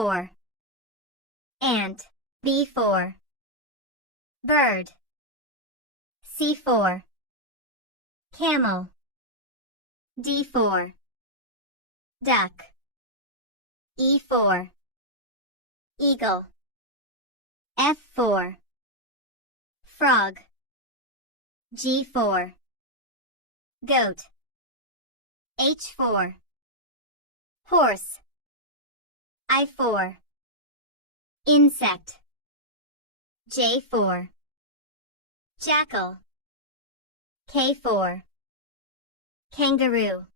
for ant. B for bird. C for camel. D for duck. E for eagle. F for frog. G for goat. H for horse. I for insect. J for jackal. K for kangaroo.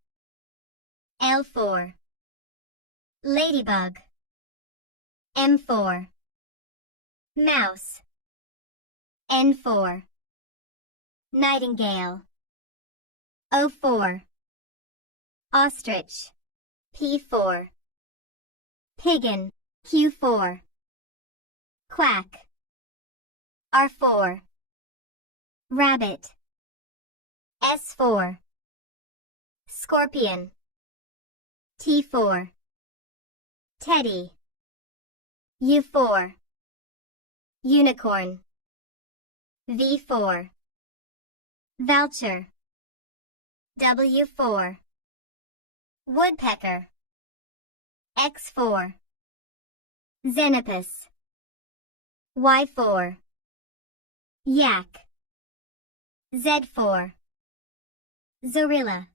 L for ladybug. M for mouse. N for nightingale. O for ostrich. P for pigeon. Q for quack. R for rabbit. S for scorpion. T for teddy. U for unicorn. V for vulture. W for woodpecker. X for xenopus. Y for yak. Z for zorilla.